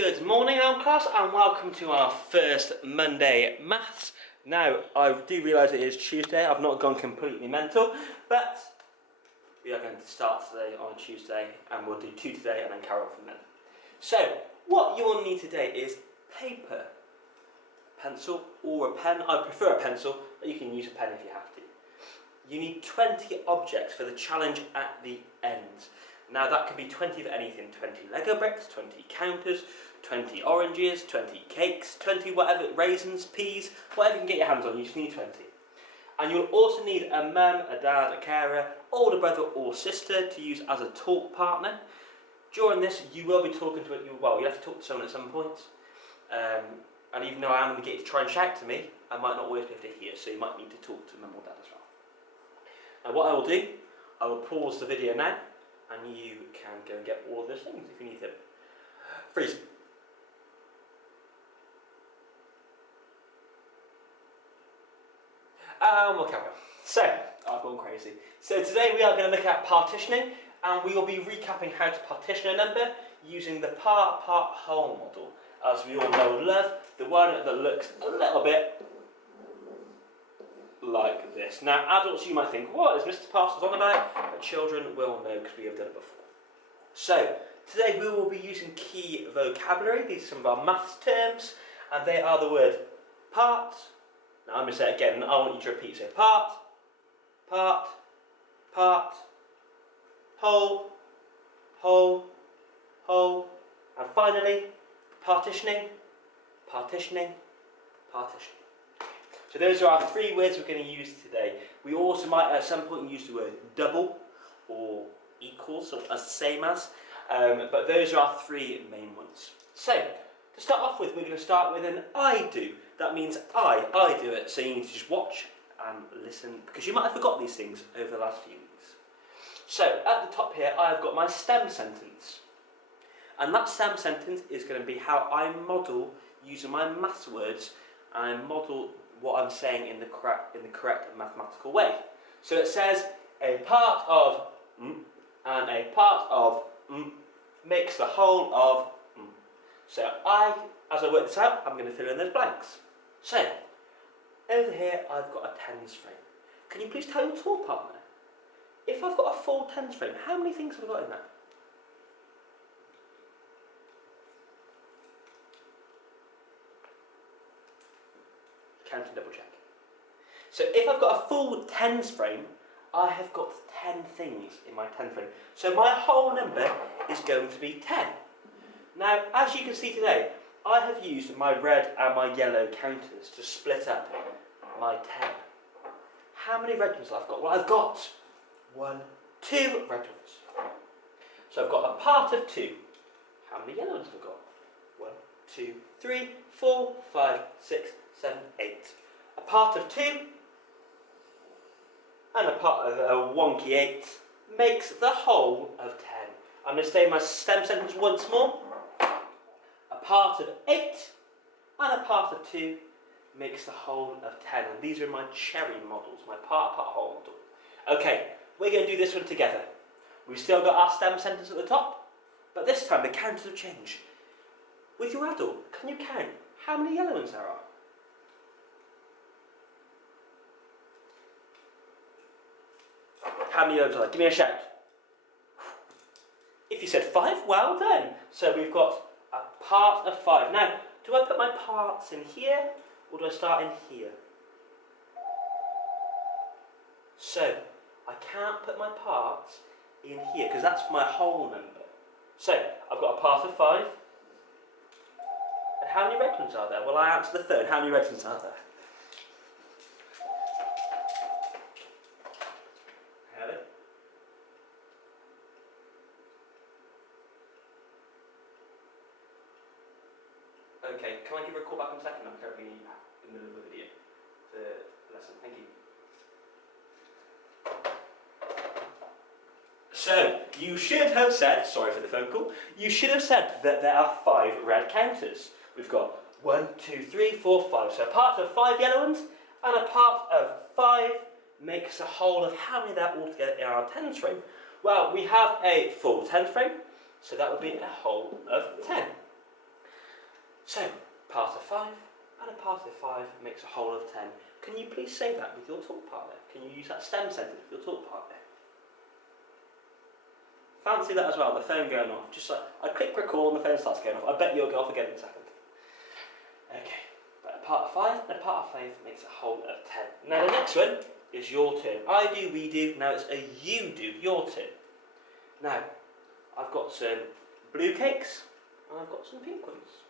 Good morning, class, and welcome to our first Monday maths. Now, I do realise it is Tuesday. I've not gone completely mental, but we are going to start today on Tuesday, and we'll do 2 today and then carry on from then. So, what you will need today is paper, pencil, or a pen. I prefer a pencil, but you can use a pen if you have to. You need 20 objects for the challenge at the end. Now that could be 20 of anything, 20 Lego bricks, 20 counters, 20 oranges, 20 cakes, 20 whatever, raisins, peas, whatever you can get your hands on, you just need 20. And you'll also need a mum, a dad, a carer, older brother or sister to use as a talk partner. During this you will be talking to you have to talk to someone at some point. And even though I am going to get you to try and shout to me, I might not always be able to hear, so you might need to talk to mum or dad as well. And what I will do, I will pause the video now, and you can go and get all of those things if you need them. Freeze. We'll carry on. So, I've gone crazy. So today we are going to look at partitioning, and we will be recapping how to partition a number using the part-whole model. As we all know and love, the one that looks a little bit like this. Now, adults, you might think, what is Mr. Parsons on about? But children will know because we have done it before. So, today we will be using key vocabulary. These are some of our maths terms, and they are the word part. Now, I'm going to say it again, I want you to repeat. So, part, whole, and finally, partitioning. So those are our 3 words we're going to use today. We also might at some point use the word double or equals or as same as, but those are our 3 main ones. So to start off with, we're going to start with an I do. That means I do it. So you need to just watch and listen because you might have forgot these things over the last few weeks. So at the top here, I've got my stem sentence. And that stem sentence is going to be how I model using my maths words, and I model what I'm saying in the correct mathematical way. So it says a part of and a part of makes the whole of . So as I work this out, I'm going to fill in those blanks. So over here I've got a tens frame. Can you please tell your talk partner, if I've got a full tens frame, how many things have I got in that? Count and double check. So if I've got a full tens frame, I have got 10 things in my 10 frame. So my whole number is going to be 10. Now, as you can see today, I have used my red and my yellow counters to split up my 10. How many red ones have I got? Well, I've got 2 red ones. So I've got a part of 2. How many yellow ones have I got? 1, 2, 3, 4, 5, 6, 7, 8. A part of 2 and a part of a wonky 8 makes the whole of 10. I'm going to say my stem sentence once more. A part of 8 and a part of 2 makes the whole of 10. And these are my cherry models, my part-whole model. Okay, we're going to do this one together. We've still got our stem sentence at the top, but this time the counters have changed. With your adult, can you count how many yellow ones there are? How many yellow ones are there? Give me a shout. If you said 5, well done. So we've got a part of 5. Now, do I put my parts in here, or do I start in here? So, I can't put my parts in here, because that's my whole number. So, I've got a part of 5. And how many red ones are there? Well, I answered the third. How many red ones are there? Hello? Okay, can I give her a call back in a second? I'm currently in the middle of the video. The lesson. Thank you. So, you should have said, sorry for the phone call, you should have said that there are 5 red counters. We've got 1, 2, 3, 4, 5. So a part of 5 yellow ones and a part of 5 makes a whole of how many there altogether in our tens frame? Well, we have a full tens frame, so that would be a whole of 10. So, part of 5 and a part of 5 makes a whole of 10. Can you please say that with your talk partner? Can you use that STEM sentence with your talk partner? Fancy that as well, the phone going off. Just like, I click record and the phone starts going off. I bet you'll go off again in a second. Okay, but a part of 5 and a part of 5 makes a whole of 10. Now the next one is your turn. I do, we do, now it's a you do, your turn. Now, I've got some blue cakes and I've got some pink ones.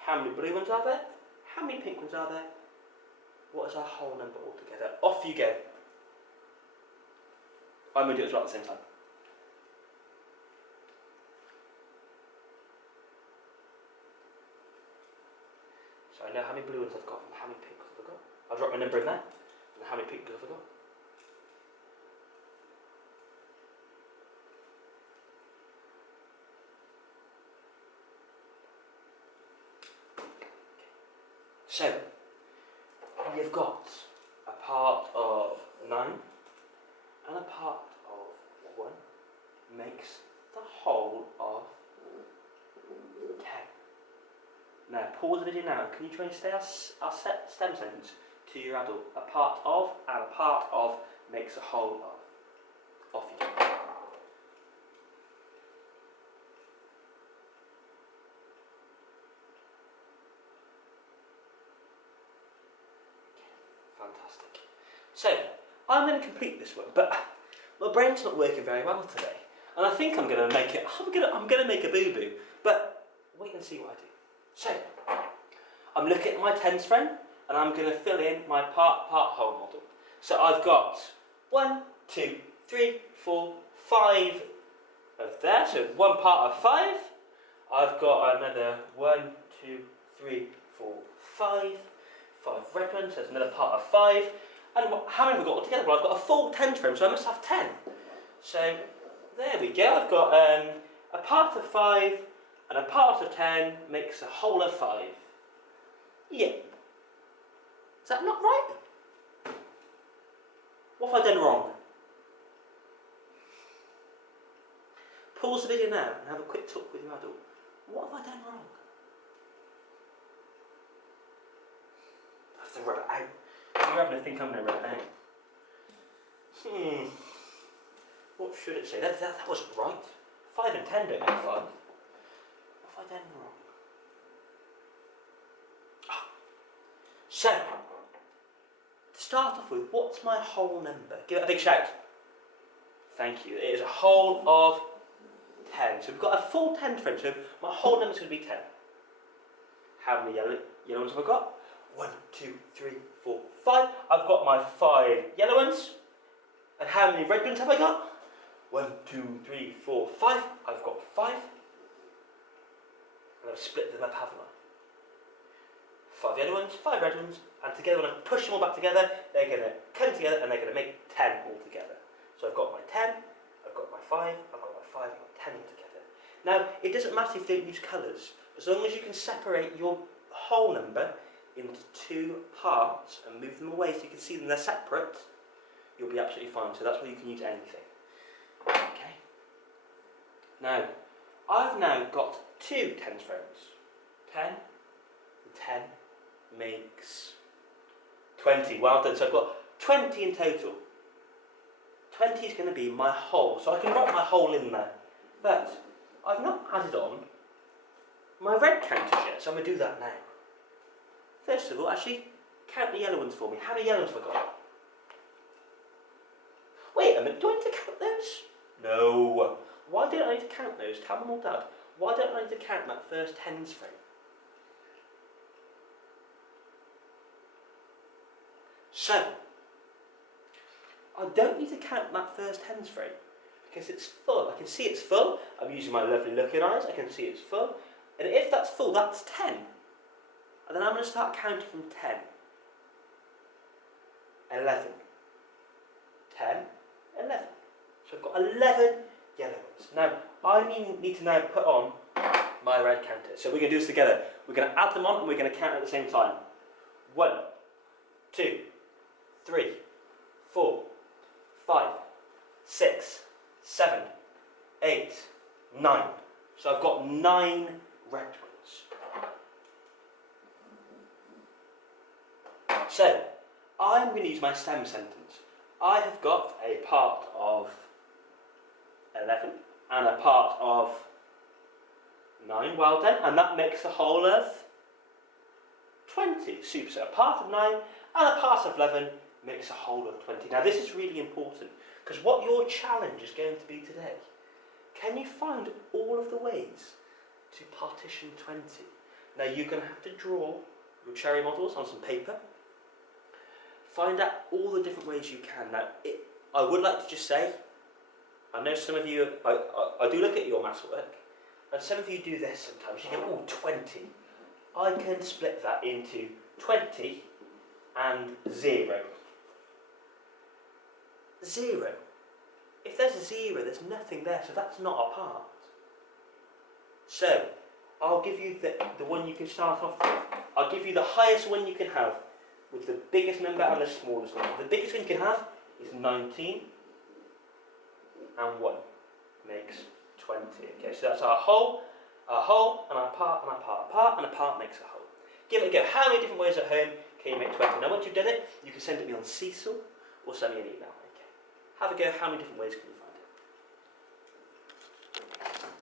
How many blue ones are there? How many pink ones are there? What is our whole number altogether? Off you go. I'm going to do it as well at the same time. So I know how many blue ones I've got and how many pink ones I've got. I'll drop my number in there. And how many pink ones have I got? So, you've got a part of 9 and a part of 1 makes the whole of 10. Now, pause the video now. Can you try and say our STEM sentence to your adult? A part of and a part of makes a whole of. Off you go. Fantastic. So, I'm going to complete this one, but my brain's not working very well today. And I think I'm going to make it, I'm going to make a boo-boo, but wait and see what I do. So, I'm looking at my tens frame, and I'm going to fill in my part whole model. So I've got 1, 2, 3, 4, 5 of there, so one part of 5. I've got another 1, 2, 3, 4, 5 red ones, so there's another part of 5. And how many have I got altogether? Well, I've got a full tens frame, so I must have 10. So there we go, I've got a part of 5 and a part of 10 makes a whole of 5. Yeah. Is that not right? What have I done wrong? Pause the video now and have a quick talk with your adult. What have I done wrong? I have to rub it out. You're having to think I'm going to rub it out. What should it say? That wasn't right. 5 and 10 don't make 5. What have I done wrong? So, to start off with, what's my whole number? Give it a big shout. Thank you. It is a whole of 10. So we've got a full 10 frame, so my whole number is going to be 10. How many yellow ones have I got? 1, 2, 3, 4, 5. I've got my 5 yellow ones. And how many red ones have I got? 1, 2, 3, 4, 5. I've got 5. And I've split them up, haven't I? 5 yellow ones, 5 red ones, and together when I push them all back together, they're going to come together and they're going to make 10 altogether. So I've got my 10, I've got my 5, I've got my 5, I've got 10 altogether. Now, it doesn't matter if you don't use colours, as long as you can separate your whole number into 2 parts and move them away so you can see them, they're separate, you'll be absolutely fine. So that's where you can use anything. Okay. Now, I've now got 2 tens frames. 10 and 10 makes 20. Well done. So I've got 20 in total. 20 is going to be my whole. So I can write my whole in there. But I've not added on my red counters yet. So I'm going to do that now. First of all, actually, count the yellow ones for me. How many yellow ones have I got? Wait a minute. Do I need to count those? No. Why don't I need to count those? Tell them all, Dad. Why don't I need to count that first tens frame? So, I don't need to count that first tens frame because it's full. I can see it's full. I'm using my lovely looking eyes. I can see it's full. And if that's full, that's 10. And then I'm going to start counting from 10. 11. 10, 11. So I've got 11 yellow ones. Now, I need to now put on my red counter. So we're going to do this together. We're going to add them on and we're going to count at the same time. 1, 2, 3, 4, 5, 6, 7, 8, 9. So I've got 9 red ones. So, I'm going to use my stem sentence. I have got a part of 11 and a part of 9, well done, and that makes a whole of 20. Super, so a part of 9 and a part of 11 makes a whole of 20. Now this is really important, because what your challenge is going to be today, can you find all of the ways to partition 20? Now you're going to have to draw your cherry models on some paper, find out all the different ways you can. Now I would like to just say, I know some of you, I do look at your maths work, and some of you do this sometimes. You go, oh, 20. I can split that into 20 and 0. 0. If there's a 0, there's nothing there, so that's not a part. So, I'll give you the one you can start off with. I'll give you the highest one you can have, with the biggest number and the smallest number. The biggest one you can have is 19, and 1 makes 20. Okay, so that's our whole, and our part, and our part. A part and a part makes a whole. Give it a go. How many different ways at home can you make 20? Now once you've done it, you can send it me on Cecil or send me an email. Okay. Have a go. How many different ways can you find?